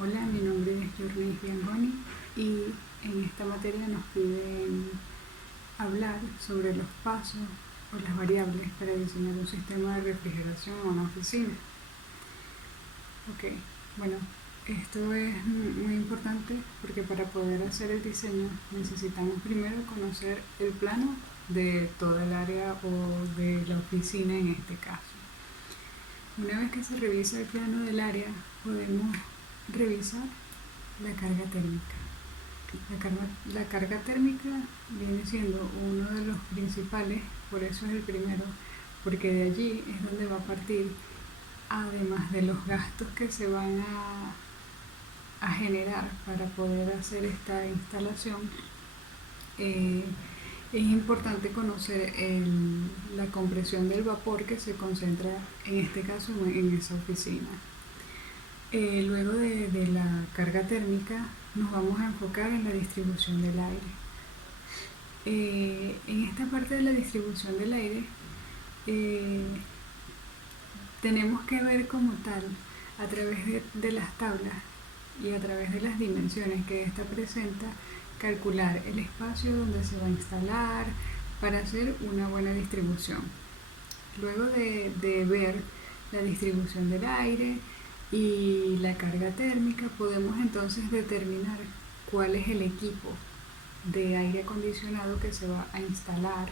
Hola, mi nombre es Jorlen Giangoni y en esta materia nos piden hablar sobre los pasos o las variables para diseñar un sistema de refrigeración en una oficina. Ok, bueno, esto es muy importante porque para poder hacer el diseño necesitamos primero conocer el plano de toda el área o de la oficina en este caso. Una vez que se revisa el plano del área, podemos revisar la carga térmica. La carga térmica viene siendo uno de los principales, por eso es el primero, porque de allí es donde va a partir, además de los gastos que se van a generar para poder hacer esta instalación. Es importante conocer la compresión del vapor que se concentra en este caso en esa oficina. Luego de la carga térmica nos vamos a enfocar en la distribución del aire. En esta parte de la distribución del aire tenemos que ver como tal a través de las tablas y a través de las dimensiones que esta presenta, calcular el espacio donde se va a instalar para hacer una buena distribución. Luego de ver la distribución del aire y la carga térmica, podemos entonces determinar cuál es el equipo de aire acondicionado que se va a instalar,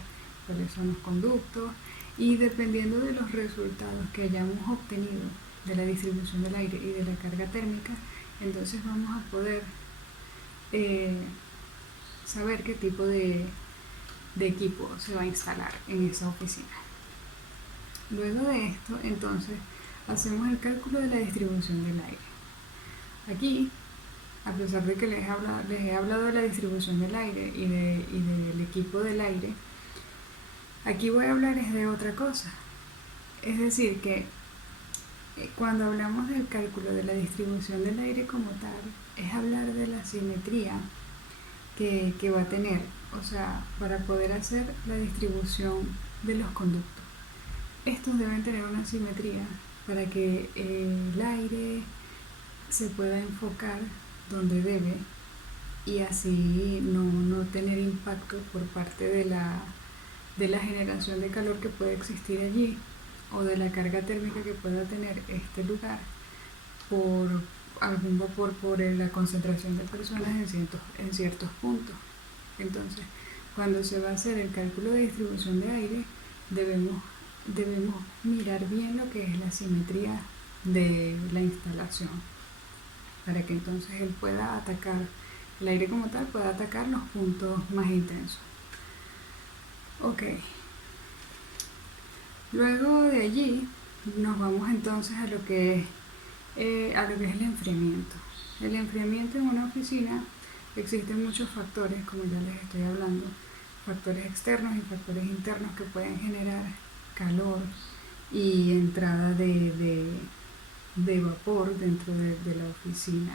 cuáles son los conductos, y dependiendo de los resultados que hayamos obtenido de la distribución del aire y de la carga térmica, entonces vamos a poder saber qué tipo de equipo se va a instalar en esa oficina. Luego de esto, entonces, hacemos el cálculo de la distribución del aire. Aquí, a pesar de que les he hablado de la distribución del aire y del equipo del aire, aquí voy a hablar es de otra cosa. Es decir, que cuando hablamos del cálculo de la distribución del aire como tal, es hablar de la simetría que va a tener, o sea, para poder hacer la distribución de los conductos. Estos deben tener una simetría para que el aire se pueda enfocar donde debe y así no tener impacto por parte de la generación de calor que puede existir allí o de la carga térmica que pueda tener este lugar por algún vapor por la concentración de personas en ciertos puntos. Entonces, cuando se va a hacer el cálculo de distribución de aire, debemos mirar bien lo que es la simetría de la instalación para que entonces él pueda atacar, el aire como tal pueda atacar los puntos más intensos. Ok, luego de allí nos vamos entonces a lo que es el enfriamiento. El enfriamiento en una oficina existen muchos factores, como ya les estoy hablando, factores externos y factores internos que pueden generar calor y entrada de vapor dentro de la oficina.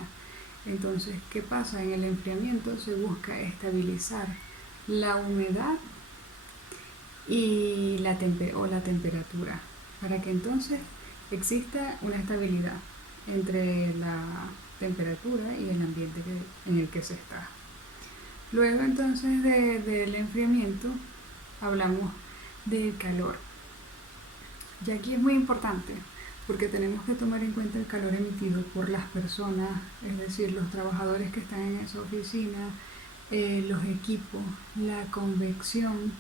Entonces, ¿qué pasa? En el enfriamiento se busca estabilizar la humedad y la temperatura para que entonces exista una estabilidad entre la temperatura y el ambiente en el que se está. Luego entonces del enfriamiento hablamos del calor. Y aquí es muy importante porque tenemos que tomar en cuenta el calor emitido por las personas, es decir, los trabajadores que están en esa oficina, los equipos, la convección,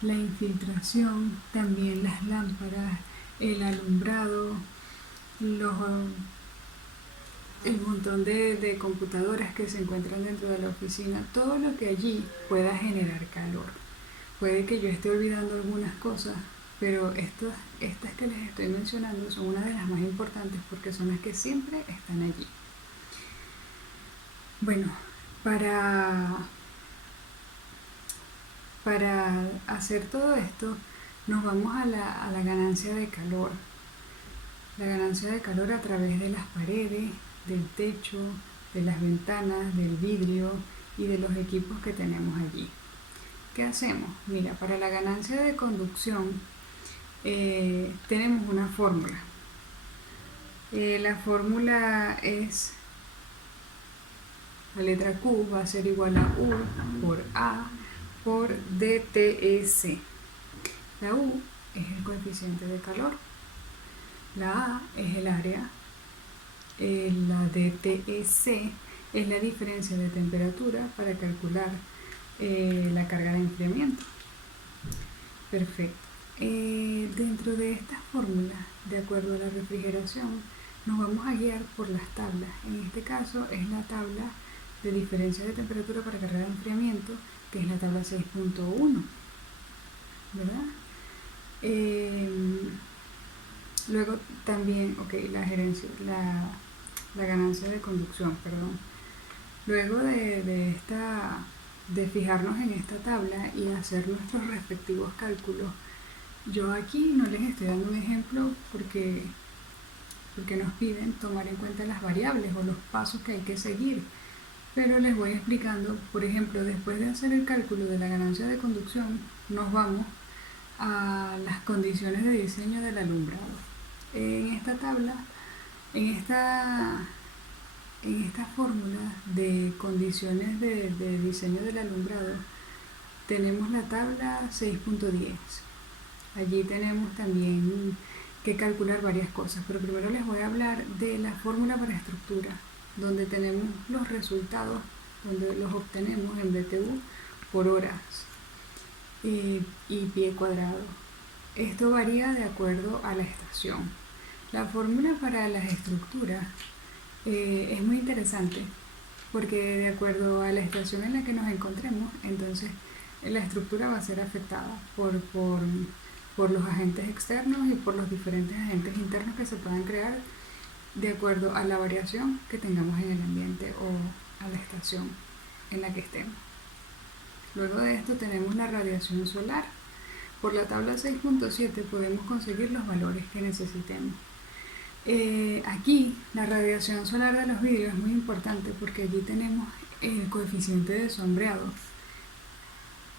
la infiltración, también las lámparas, el alumbrado, el montón de computadoras que se encuentran dentro de la oficina, todo lo que allí pueda generar calor. Puede que yo esté olvidando algunas cosas, pero estas que les estoy mencionando son una de las más importantes porque son las que siempre están allí. Bueno, para hacer todo esto nos vamos a la ganancia de calor. La ganancia de calor a través de las paredes, del techo, de las ventanas, del vidrio y de los equipos que tenemos allí. ¿Qué hacemos? Mira, para la ganancia de conducción tenemos una fórmula. La fórmula es La letra Q va a ser igual a U por A por DTS. La U es el coeficiente de calor, la A es el área, la DTS es la diferencia de temperatura para calcular la carga de enfriamiento. Perfecto. Dentro de esta fórmula, de acuerdo a la refrigeración, nos vamos a guiar por las tablas. En este caso es la tabla de diferencia de temperatura para carga de enfriamiento, que es la tabla 6.1, ¿verdad? Luego también, la ganancia de conducción, perdón. Luego de fijarnos en esta tabla y hacer nuestros respectivos cálculos, yo aquí no les estoy dando un ejemplo porque nos piden tomar en cuenta las variables o los pasos que hay que seguir, pero les voy explicando. Por ejemplo, después de hacer el cálculo de la ganancia de conducción, nos vamos a las condiciones de diseño del alumbrado. En esta tabla, en esta fórmula de condiciones de diseño del alumbrado, tenemos la tabla 6.10. Allí tenemos también que calcular varias cosas, pero primero les voy a hablar de la fórmula para estructura, donde tenemos los resultados, donde los obtenemos en BTU por horas y pie cuadrado. Esto varía de acuerdo a la estación. La fórmula para las estructuras es muy interesante porque de acuerdo a la estación en la que nos encontremos, entonces la estructura va a ser afectada por los agentes externos y por los diferentes agentes internos que se puedan crear de acuerdo a la variación que tengamos en el ambiente o a la estación en la que estemos. Luego de esto tenemos la radiación solar. Por la tabla 6.7 podemos conseguir los valores que necesitemos. Aquí la radiación solar de los vidrios es muy importante porque allí tenemos el coeficiente de sombreado,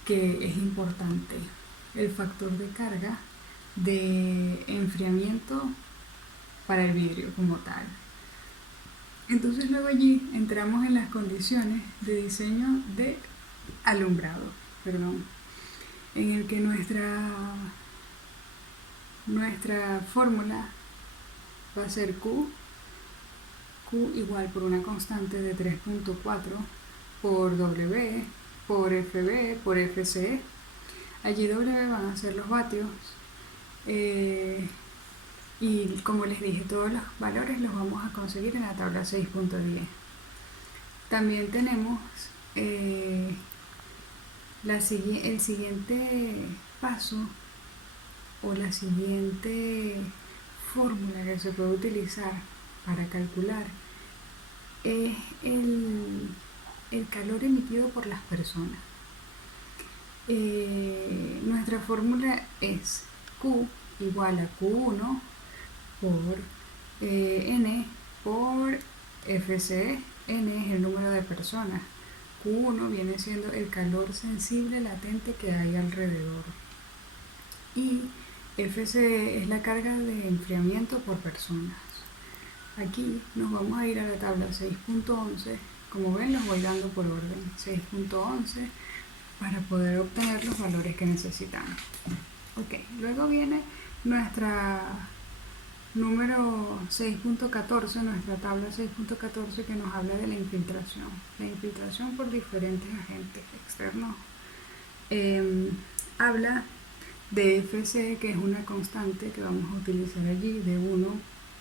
que es importante, el factor de carga de enfriamiento para el vidrio como tal. Entonces luego allí entramos en las condiciones de diseño de alumbrado, en el que nuestra fórmula va a ser Q igual por una constante de 3.4 por W por FB por FCE. Allí W van a ser los vatios y como les dije, todos los valores los vamos a conseguir en la tabla 6.10. También tenemos el siguiente paso o la siguiente fórmula que se puede utilizar para calcular es el calor emitido por las personas. Nuestra fórmula es Q igual a Q1 por N por FCE. N es el número de personas. Q1 viene siendo el calor sensible latente que hay alrededor. Y FC es la carga de enfriamiento por personas. Aquí nos vamos a ir a la tabla 6.11. Como ven, los voy dando por orden. 6.11 para poder obtener los valores que necesitamos. Ok, luego viene nuestra número 6.14, nuestra tabla 6.14, que nos habla de la infiltración. La infiltración por diferentes agentes externos. Habla de FC, que es una constante que vamos a utilizar allí, de 1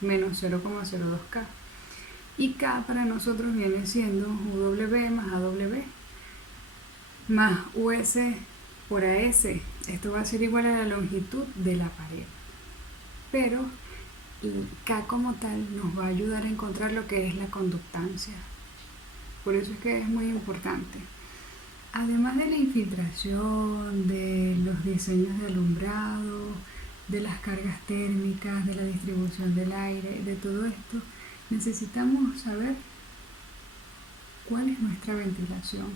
menos 0,02K. Y K para nosotros viene siendo UW más AW más US por AS. Esto va a ser igual a la longitud de la pared. Pero K como tal nos va a ayudar a encontrar lo que es la conductancia. Por eso es que es muy importante. Además de la infiltración, de los diseños de alumbrado, de las cargas térmicas, de la distribución del aire, de todo esto, necesitamos saber cuál es nuestra ventilación.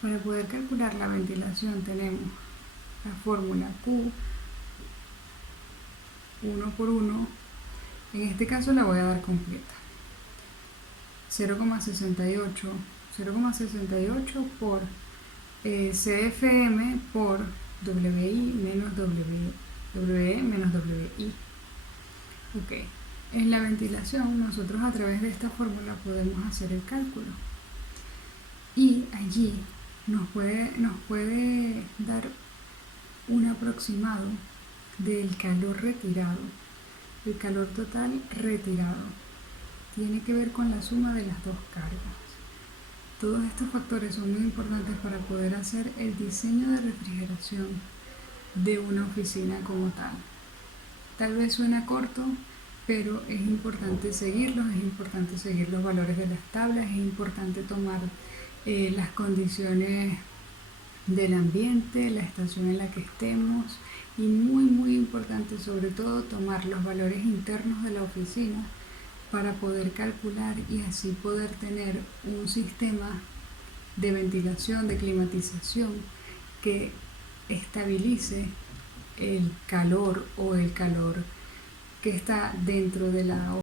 Para poder calcular la ventilación tenemos la fórmula Q 1 por 1. En este caso la voy a dar completa. 0,68 por CFM por WI menos WE menos WI. Ok, en la ventilación nosotros a través de esta fórmula podemos hacer el cálculo y allí nos puede dar un aproximado del calor retirado. El calor total retirado tiene que ver con la suma de las dos cargas. Todos estos factores son muy importantes para poder hacer el diseño de refrigeración de una oficina como tal. Tal vez suena corto, pero es importante seguirlos, es importante seguir los valores de las tablas, es importante tomar las condiciones del ambiente, la estación en la que estemos y muy importante sobre todo tomar los valores internos de la oficina para poder calcular y así poder tener un sistema de ventilación, de climatización que estabilice el calor que está dentro de la